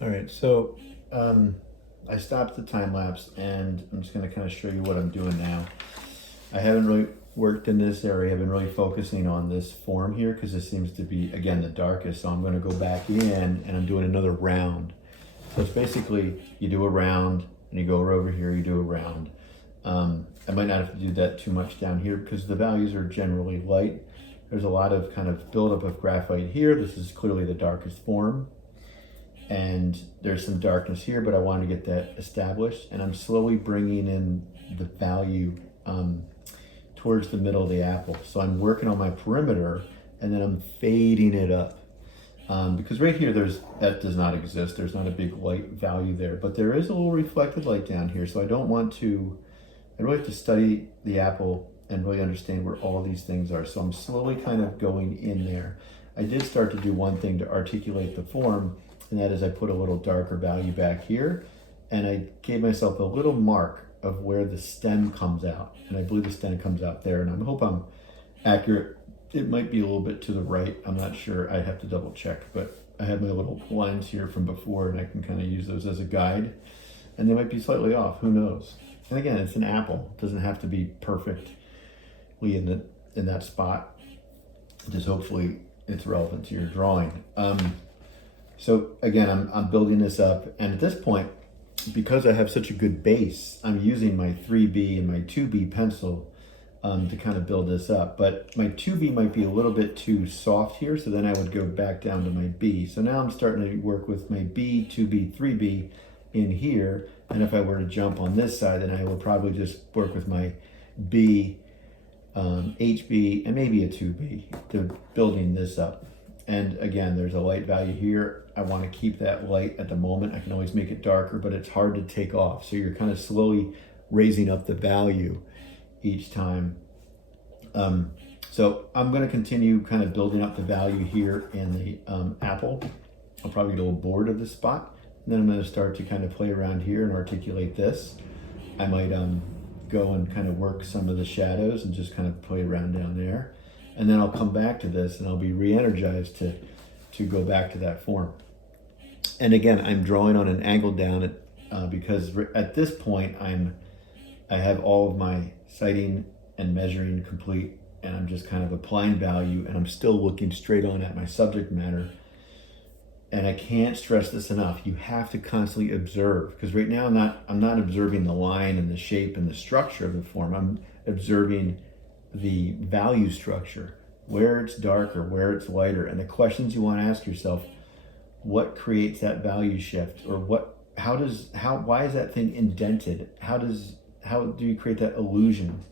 All right, so I stopped the time lapse and I'm just gonna kind of show you what I'm doing now. I haven't really worked in this area. I've been really focusing on this form here because this seems to be, again, the darkest. So I'm gonna go back in and I'm doing another round. So it's basically, you do a round and you go over here, you do a round. I might not have to do that too much down here because the values are generally light. There's a lot of kind of buildup of graphite here. This is clearly the darkest form. And there's some darkness here, but I want to get that established. And I'm slowly bringing in the value towards the middle of the apple. So I'm working on my perimeter and then I'm fading it up. Because right here, that does not exist. There's not a big light value there, but there is a little reflected light down here. So I really have to study the apple and really understand where all these things are. So I'm slowly kind of going in there. I did start to do one thing to articulate the form, and that is I put a little darker value back here, and I gave myself a little mark of where the stem comes out. And I believe the stem comes out there, and I hope I'm accurate. It might be a little bit to the right. I'm not sure. I have to double check, but I have my little lines here from before, and I can kind of use those as a guide. And they might be slightly off. Who knows? And again, it's an apple. It doesn't have to be perfectly in that spot. Just hopefully it's relevant to your drawing. So again, I'm building this up, and at this point, because I have such a good base, I'm using my 3B and my 2B pencil to kind of build this up. But my 2B might be a little bit too soft here, so then I would go back down to my B. So now I'm starting to work with my B, 2B, 3B in here. And if I were to jump on this side, then I would probably just work with my B, HB, and maybe a 2B to building this up. And again, there's a light value here. I want to keep that light at the moment. I can always make it darker, but it's hard to take off. So you're kind of slowly raising up the value each time. So I'm going to continue kind of building up the value here in the apple. I'll probably get a little bored of this spot. And then I'm going to start to kind of play around here and articulate this. I might go and kind of work some of the shadows and just kind of play around down there. And then I'll come back to this and I'll be re-energized to go back to that form. And again, I'm drawing on an angle down because at this point I have all of my sighting and measuring complete, and I'm just kind of applying value, and I'm still looking straight on at my subject matter. And I can't stress this enough. You have to constantly observe, because right now I'm not observing the line and the shape and the structure of the form. I'm observing the value structure, where it's darker, where it's lighter, and the questions you want to ask yourself: what creates that value shift, or why is that thing indented? How do you create that illusion?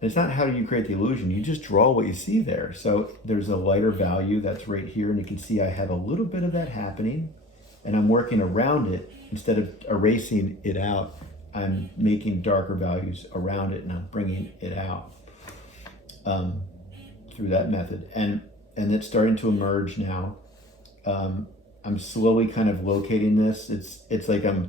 It's not how do you create the illusion, you just draw what you see there. So there's a lighter value that's right here, and you can see I have a little bit of that happening, and I'm working around it. Instead of erasing it out, I'm making darker values around it, and I'm bringing it out through that method. And it's starting to emerge now. I'm slowly kind of locating this. It's like I'm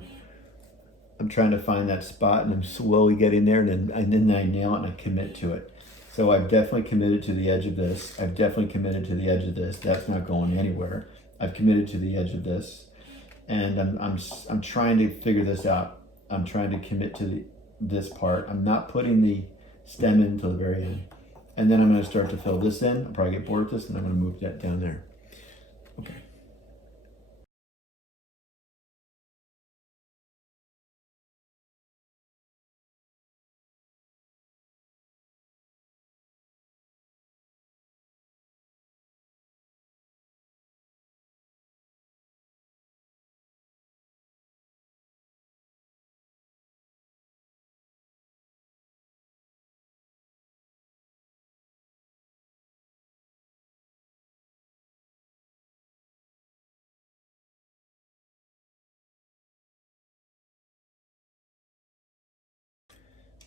trying to find that spot, and I'm slowly getting there, and then I nail it and I commit to it. So I've definitely committed to the edge of this. I've definitely committed to the edge of this. That's not going anywhere. I've committed to the edge of this, and I'm trying to figure this out. I'm trying to commit to this part. I'm not putting the stem in until the very end, and then I'm going to start to fill this in. I'll probably get bored with this, and I'm going to move that down there. Okay.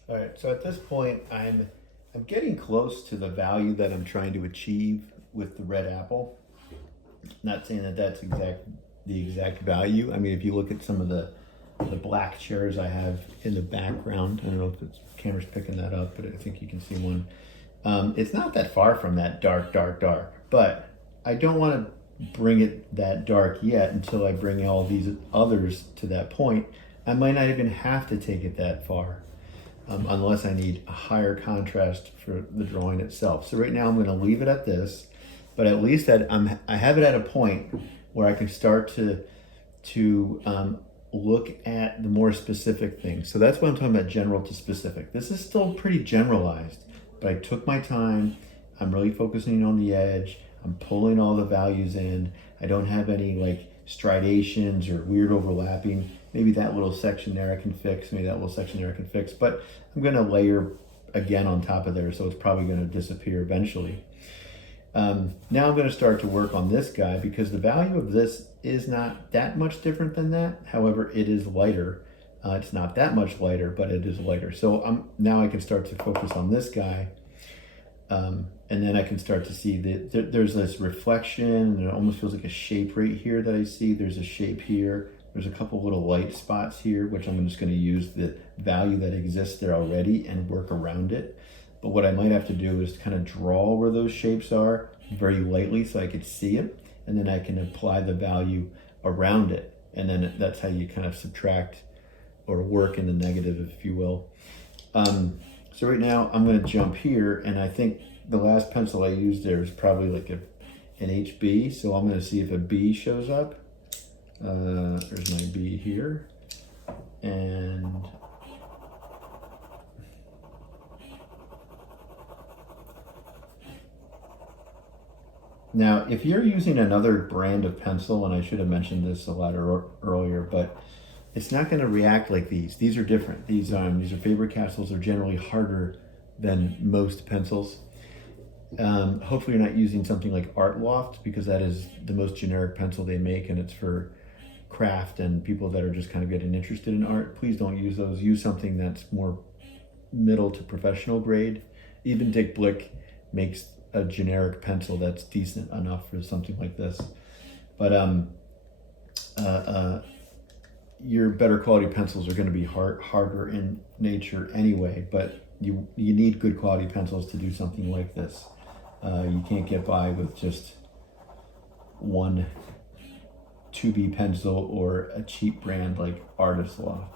All right, so at this point, I'm getting close to the value that I'm trying to achieve with the red apple. Not saying that that's the exact value. I mean, if you look at some of the black chairs I have in the background, I don't know if the camera's picking that up, but I think you can see one. It's not that far from that dark, but I don't want to bring it that dark yet until I bring all these others to that point. I might not even have to take it that far, unless I need a higher contrast for the drawing itself. So right now I'm going to leave it at this, but at least I have it at a point where I can start to look at the more specific things. So that's what I'm talking about, general to specific. This is still pretty generalized, but I took my time. I'm really focusing on the edge. I'm pulling all the values in. I don't have any like striations or weird overlapping. Maybe that little section there I can fix. Maybe that little section there I can fix. But I'm going to layer again on top of there, so it's probably going to disappear eventually. Now I'm going to start to work on this guy because the value of this is not that much different than that. However, it is lighter. It's not that much lighter, but it is lighter. So now I can start to focus on this guy. And then I can start to see that there's this reflection, and it almost feels like a shape right here that I see. There's a shape here. There's a couple little light spots here, which I'm just going to use the value that exists there already and work around it. But what I might have to do is kind of draw where those shapes are very lightly so I could see it, and then I can apply the value around it. And then that's how you kind of subtract or work in the negative, if you will. So right now I'm going to jump here, and I think the last pencil I used there is probably like an HB. So I'm going to see if a B shows up. There's my B here. And now, if you're using another brand of pencil, and I should have mentioned this a lot earlier, but it's not going to react like these. These are different. These are Faber-Castells are generally harder than most pencils. Hopefully you're not using something like Art Loft, because that is the most generic pencil they make, and it's for craft and people that are just kind of getting interested in art. Please don't use those. Use something that's more middle to professional grade. Even Dick Blick makes a generic pencil that's decent enough for something like this. But your better quality pencils are going to be harder in nature anyway, but you need good quality pencils to do something like this. You can't get by with just one 2B pencil or a cheap brand like Artist Loft.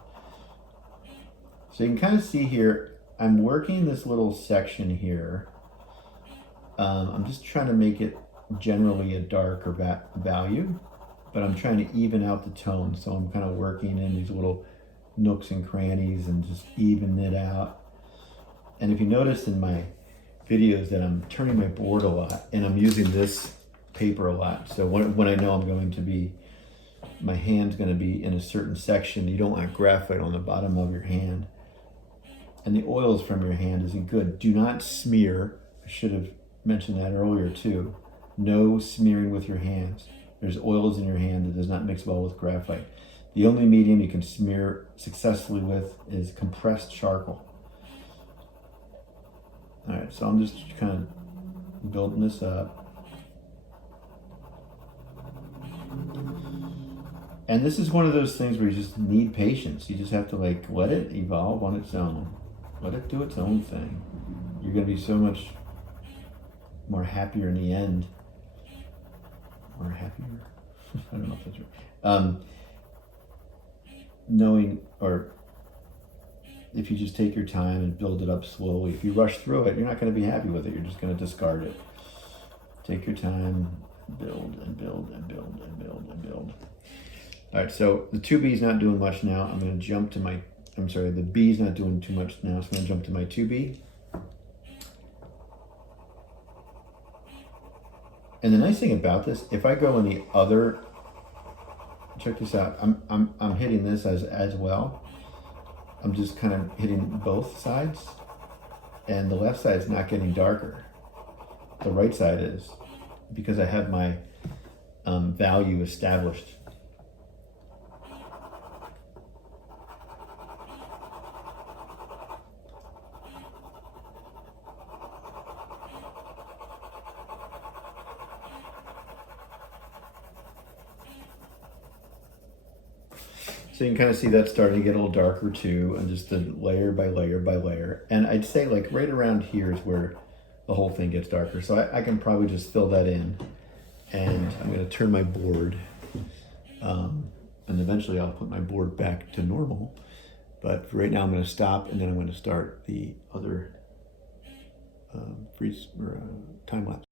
So you can kind of see here, I'm working this little section here. I'm just trying to make it generally a darker value, but I'm trying to even out the tone. So I'm kind of working in these little nooks and crannies and just even it out. And if you notice in my videos that I'm turning my board a lot, and I'm using this paper a lot. So when I know I'm going to be, my hand's going to be in a certain section, you don't want graphite on the bottom of your hand. And the oils from your hand isn't good. Do not smear. I should have mentioned that earlier too. No smearing with your hands. There's oils in your hand that does not mix well with graphite. The only medium you can smear successfully with is compressed charcoal. All right, so I'm just kind of building this up. And this is one of those things where you just need patience. You just have to like let it evolve on its own. Let it do its own thing. You're going to be so much more happier in the end. Or happier? I don't know if that's right. Knowing, or if you just take your time and build it up slowly. If you rush through it, you're not going to be happy with it. You're just going to discard it. Take your time, build and build and build and build and build. All right, so the 2B is not doing much now. I'm going to jump to my, the B is not doing too much now, so I'm going to jump to my 2B. And the nice thing about this, if I go in the other, check this out, I'm hitting this as well. I'm just kind of hitting both sides, and the left side is not getting darker. The right side is, because I have my value established. So you can kind of see that starting to get a little darker too, and just the layer by layer by layer. And I'd say like right around here is where the whole thing gets darker. So I can probably just fill that in and I'm going to turn my board, and eventually I'll put my board back to normal. But for right now, I'm going to stop, and then I'm going to start the other freeze or time lapse.